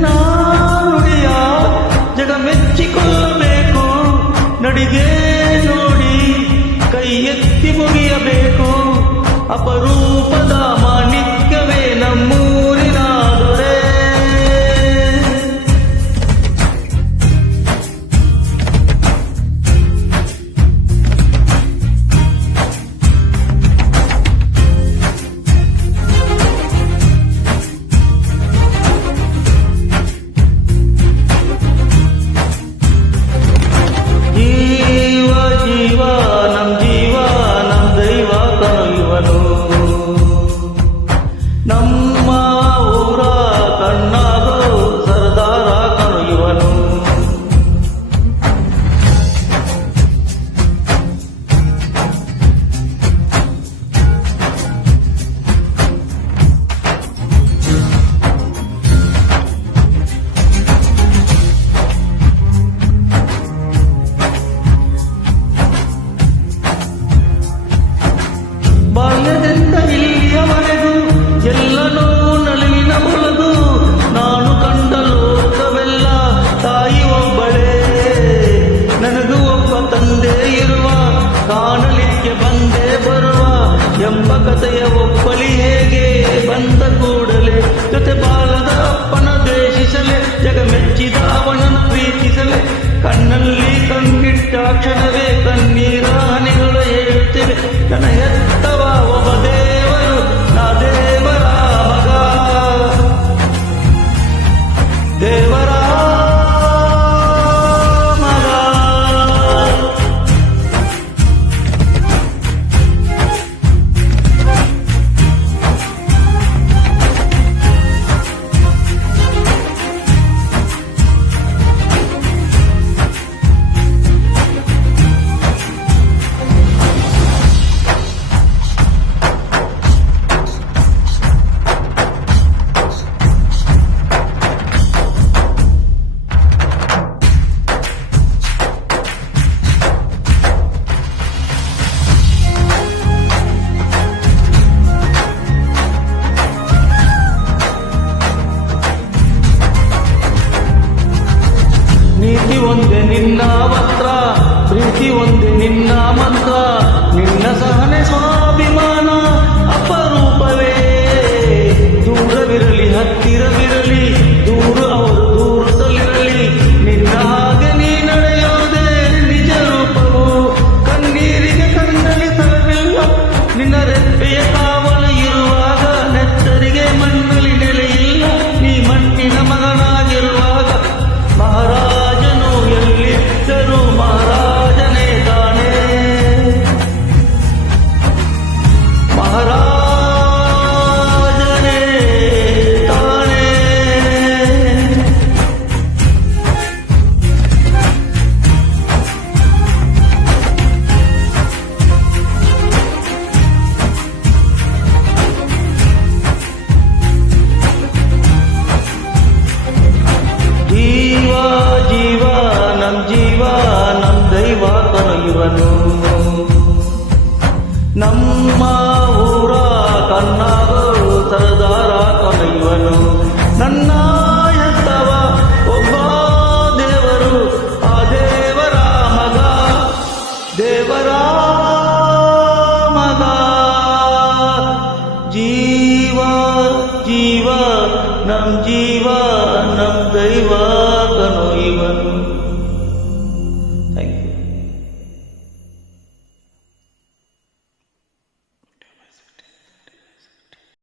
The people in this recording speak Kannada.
ಎನ್ನ ನುಡಿಯ ಜಗ ಮೆಚ್ಚಿಕೊಳ್ಳಬೇಕು. ನಡಿಗೆ ನೋಡಿ ಕೈ ಎತ್ತಿ ಮುಗಿಯಬೇಕು. ಅಪರೂಪದ ಮಾಣಿಕ್ಯವೇ ನಮ್ಮೂರಿನ ದೊರೆ. ಜೀವ ಜೀವ ನಮ್ ಜೀವ ನಮ್ ದೈವ ಕಣೋ ನಮ್ಮ ಊರ ಕಣ್ಣಾಗೋ ಸರ್ದಾರ ಕಣೋ ಇವನು. ಬಾಲ್ಯದಿಂದ ಇಲ್ಲಿಯವರೆಗೂ ಎಲ್ಲನೂ ನಲಿವಿನ ಮೊಳಗು. ನಾನು ಕಂಡ ಲೋಕವೆಲ್ಲ ತಾಯಿ ಒಬ್ಬಳೇ. ನನಗೂ ಒಬ್ಬ ತಂದೆ ಇರುವ, ಕಾಣಲಿಕ್ಕೆ ಬಂದೇ ಬರುವ ಎಂಬ ಕಥೆಯ ಒಪ್ಪಲಿ ಹೇಗೆ ಬಂದ ಕೂಡಲೇ. ಜೊತೆ ಬಾಲದ ಅಪ್ಪನ ದ್ವೇಷಿಸಲೆ, ಜಗ ಮೆಚ್ಚಿದ ಅವನನ್ನು ಪ್ರೀತಿಸಲೆ. ಕಣ್ಣಲ್ಲಿ ಕಣ್ಣಿಟ್ಟ ಕ್ಷಣವೇ ಕಣ್ಣೀರ ಹನಿಗಳು ಹೇಳುತ್ತಿವೆ. ನನ್ನ ಎತ್ತವ ಒಬ್ಬ ದೇವರು, ನಾ ದೇವರ ಮಗ. ದೇವರ ಮಗ. ನೀತಿ ಒಂದೇ ನಿನ್ನ ವಸ್ತ್ರ, ಪ್ರೀತಿ ಒಂದೇ ನಿನ್ನ ಮಂತ್ರ. ನಿನ್ನ ಸಹನೆ ಸ್ವಾಭಿಮಾನ ಅಪರೂಪವೇ. ದೂರವಿರಲಿ ಹತ್ತಿರವಿರಲಿ, ದೂರ ಅವರು ದೂರದಲ್ಲಿರಲಿ. ನಿನ್ನ ಹಾಗೆ ನೀ ನಡೆಯೋದೇ ನಿಜ ರೂಪವು. ಕಣ್ಣೀರಿಗೆ ಕಣ್ಣಲ್ಲಿ ತರವಿಲ್ಲ, ನಿನ್ನ ರೆಪ್ಪೆಯ ಕಾವಲು ಇರುವಾಗ. ನೆತ್ತರಿಗೆ ಮಣ್ಣಲ್ಲಿ ನೆಲೆಯಿಲ್ಲ, ನೀ ಮಣ್ಣಿನ ಮಗನಾಗಿರುವಾಗ. ಮಹಾರಾಜನು ಎಲ್ಲಿದ್ದರೂ ಮಹಾರಾಜನೇ ತಾನೇ. ಮಹಾರಾಜನೇ ತಾನೇ. ಜೀವ ಜೀವ ನಮ್ ಜೀವ ನಮ್ ದೈವ ಕಣೋ ಇವನು. ನಮ್ಮ ಊರ ಕಣ್ಣಾಗೋ ಸರ್ದಾರ ಕಣೋ ಇವನು. ನನ್ನ ಎತ್ತವ ಒಬ್ಬ ದೇವರು, ಆ ದೇವರ ಮಗ. ದೇವರ ಮಗ. ಜೀವ ಜೀವ ನಮ್ ಜೀವ